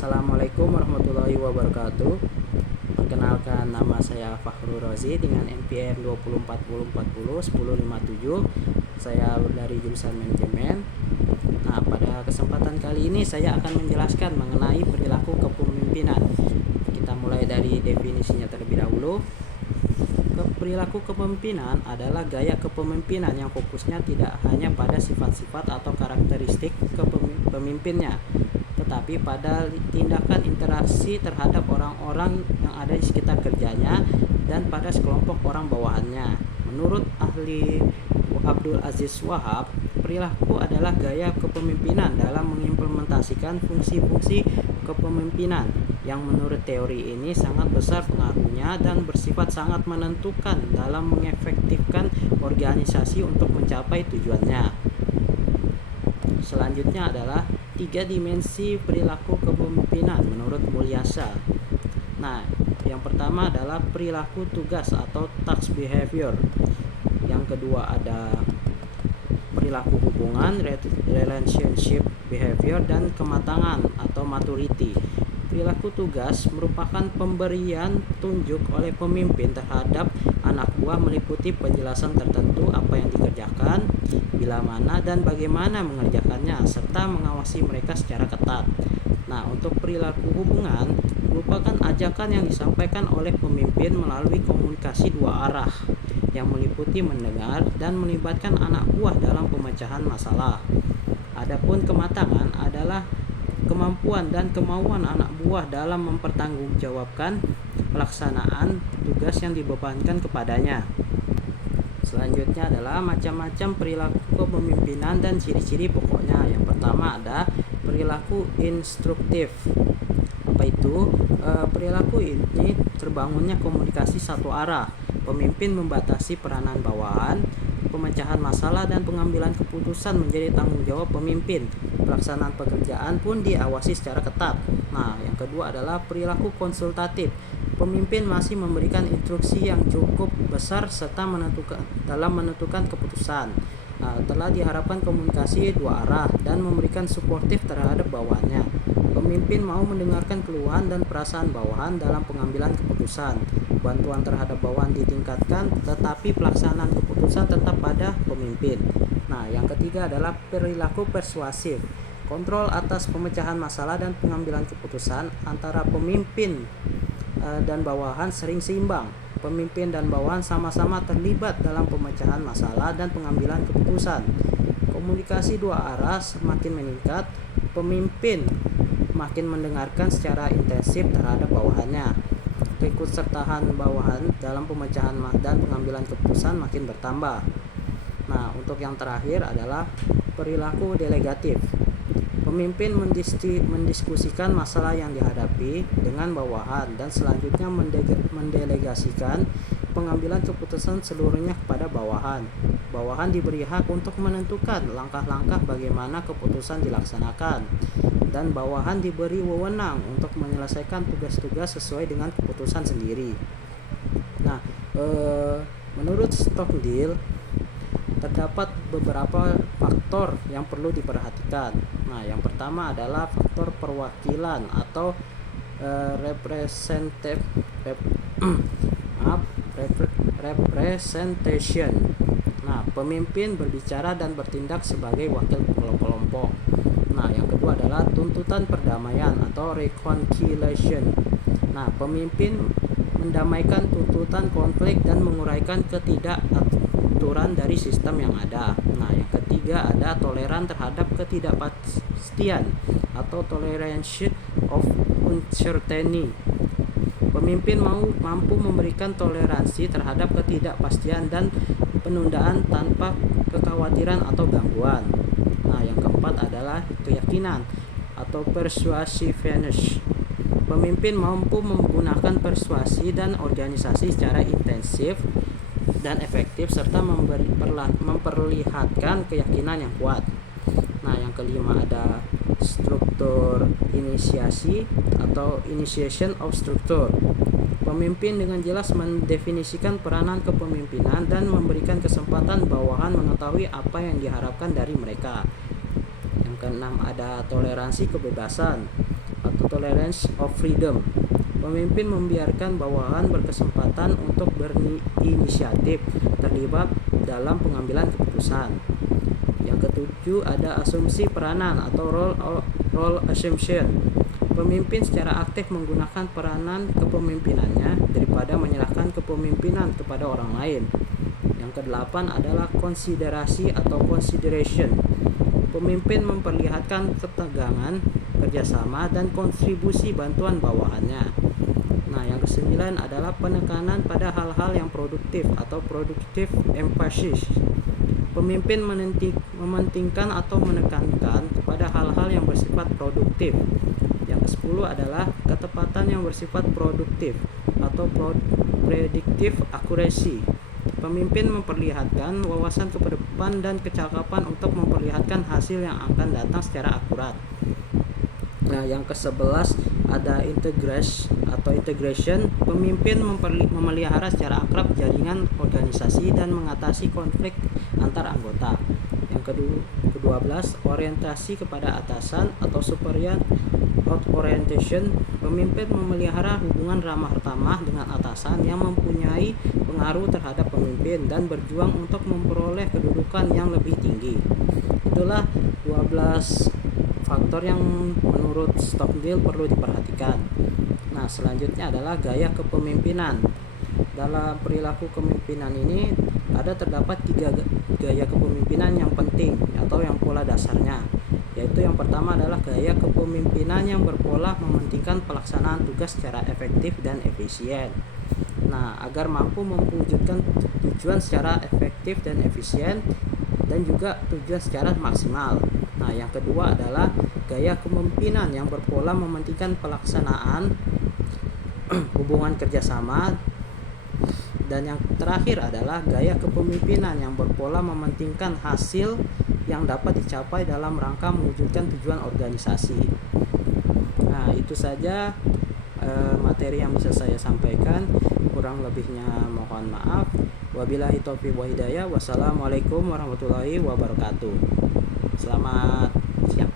Assalamualaikum warahmatullahi wabarakatuh. Perkenalkan, nama saya Fakhrul Rozi dengan NPM 2040401057. Saya dari jurusan manajemen. Nah, pada kesempatan kali ini saya akan menjelaskan mengenai perilaku kepemimpinan. Kita mulai dari definisinya terlebih dahulu. Perilaku kepemimpinan adalah gaya kepemimpinan yang fokusnya tidak hanya pada sifat-sifat atau karakteristik pemimpinnya, tetapi pada tindakan interaksi terhadap orang-orang yang ada di sekitar kerjanya dan pada sekelompok orang bawahannya. Menurut ahli Abdul Aziz Wahab, perilaku adalah gaya kepemimpinan dalam mengimplementasikan fungsi-fungsi kepemimpinan yang menurut teori ini sangat besar pengaruhnya dan bersifat sangat menentukan dalam mengefektifkan organisasi untuk mencapai tujuannya. Selanjutnya adalah 3 dimensi perilaku kepemimpinan menurut Mulyasa. Nah, yang pertama adalah perilaku tugas atau task behavior. Yang kedua ada perilaku hubungan, relationship behavior, dan kematangan atau maturity. Perilaku tugas merupakan pemberian tunjuk oleh pemimpin terhadap anak buah meliputi penjelasan tertentu apa yang dikerjakan, bila mana dan bagaimana mengerjakannya, serta mengawasi mereka secara ketat. Nah, untuk perilaku hubungan merupakan ajakan yang disampaikan oleh pemimpin melalui komunikasi dua arah yang meliputi mendengar dan melibatkan anak buah dalam pemecahan masalah. Adapun kematangan adalah kemampuan dan kemauan anak buah dalam mempertanggungjawabkan pelaksanaan tugas yang dibebankan kepadanya. Selanjutnya adalah macam-macam perilaku kepemimpinan dan ciri-ciri pokoknya. Yang pertama ada perilaku instruktif. Apa itu? Perilaku ini terbangunnya komunikasi satu arah. Pemimpin membatasi peranan bawahan, pemecahan masalah dan pengambilan keputusan menjadi tanggung jawab pemimpin. Pelaksanaan pekerjaan pun diawasi secara ketat. Nah, yang kedua adalah perilaku konsultatif. Pemimpin masih memberikan instruksi yang cukup besar serta menentukan keputusan. Telah diharapkan komunikasi dua arah dan memberikan suportif terhadap bawahannya. Pemimpin mau mendengarkan keluhan dan perasaan bawahan dalam pengambilan keputusan. Bantuan terhadap bawahan ditingkatkan, tetapi pelaksanaan keputusan tetap pada pemimpin. Nah, yang ketiga adalah perilaku persuasif. Kontrol atas pemecahan masalah dan pengambilan keputusan antara pemimpin dan bawahan sering seimbang. Pemimpin dan bawahan sama-sama terlibat dalam pemecahan masalah dan pengambilan keputusan. Komunikasi dua arah semakin meningkat, pemimpin makin mendengarkan secara intensif terhadap bawahannya. Keikutsertaan bawahan dalam pemecahan dan pengambilan keputusan makin bertambah. Nah, untuk yang terakhir adalah perilaku delegatif. Pemimpin mendiskusikan masalah yang dihadapi dengan bawahan dan selanjutnya mendelegasikan pengambilan keputusan seluruhnya kepada bawahan. Bawahan diberi hak untuk menentukan langkah-langkah bagaimana keputusan dilaksanakan, dan bawahan diberi wewenang untuk menyelesaikan tugas-tugas sesuai dengan keputusan sendiri. Nah, menurut Stockdale terdapat beberapa faktor yang perlu diperhatikan. Nah, yang pertama adalah faktor perwakilan atau representation. Nah, pemimpin berbicara dan bertindak sebagai wakil kelompok. Nah, yang kedua adalah tuntutan perdamaian atau reconciliation. Nah, pemimpin mendamaikan tuntutan konflik dan menguraikan ketidakaturan dari sistem yang ada. Nah, yang ketiga ada toleran terhadap ketidakpastian atau tolerance of uncertainty. Pemimpin mampu memberikan toleransi terhadap ketidakpastian dan penundaan tanpa kekhawatiran atau gangguan. Nah, yang keempat adalah keyakinan atau persuasiveness. Pemimpin mampu menggunakan persuasi dan organisasi secara intensif dan efektif serta memperlihatkan keyakinan yang kuat. Nah, yang kelima ada struktur inisiasi atau initiation of structure. Pemimpin dengan jelas mendefinisikan peranan kepemimpinan dan memberikan kesempatan bawahan mengetahui apa yang diharapkan dari mereka. Yang keenam ada toleransi kebebasan atau tolerance of freedom. Pemimpin membiarkan bawahan berkesempatan untuk berinisiatif, terlibat dalam pengambilan keputusan. Yang ketujuh ada asumsi peranan atau role assumption. Pemimpin secara aktif menggunakan peranan kepemimpinannya daripada menyerahkan kepemimpinan kepada orang lain. Yang kedelapan adalah konsiderasi atau consideration. Pemimpin memperlihatkan ketegangan, kerjasama, dan kontribusi bantuan bawahannya. Nah, yang kesembilan adalah penekanan pada hal-hal yang produktif atau productive emphasis. Pemimpin mementingkan atau menekankan kepada hal-hal yang bersifat produktif. Yang ke-10 adalah ketepatan yang bersifat produktif atau predictive accuracy. Pemimpin memperlihatkan wawasan ke depan dan kecakapan untuk memperlihatkan hasil yang akan datang secara akurat. Nah, yang ke-11 ada integration. Pemimpin memelihara secara akrab jaringan organisasi dan mengatasi konflik antar anggota. Yang ke-12 orientasi kepada atasan atau superior orientation. Pemimpin memelihara hubungan ramah tamah dengan atasan yang mempunyai pengaruh terhadap pemimpin dan berjuang untuk memperoleh kedudukan yang lebih tinggi. Itulah 12 faktor yang menurut Stockdale perlu diperhatikan. Nah, selanjutnya adalah gaya kepemimpinan. Dalam perilaku kepemimpinan ini terdapat 3 gaya kepemimpinan yang penting atau yang pola dasarnya. Yaitu yang pertama adalah gaya kepemimpinan yang berpola mementingkan pelaksanaan tugas secara efektif dan efisien. Nah, agar mampu mewujudkan tujuan secara efektif dan efisien dan juga tujuan secara maksimal. Nah, yang kedua adalah gaya kepemimpinan yang berpola mementingkan pelaksanaan hubungan kerjasama. Dan yang terakhir adalah gaya kepemimpinan yang berpola mementingkan hasil yang dapat dicapai dalam rangka mewujudkan tujuan organisasi. Nah, itu saja materi yang bisa saya sampaikan. Kurang lebihnya mohon maaf. Wabillahi taufiq wa hidayah. Wassalamualaikum warahmatullahi wabarakatuh. Selamat siang.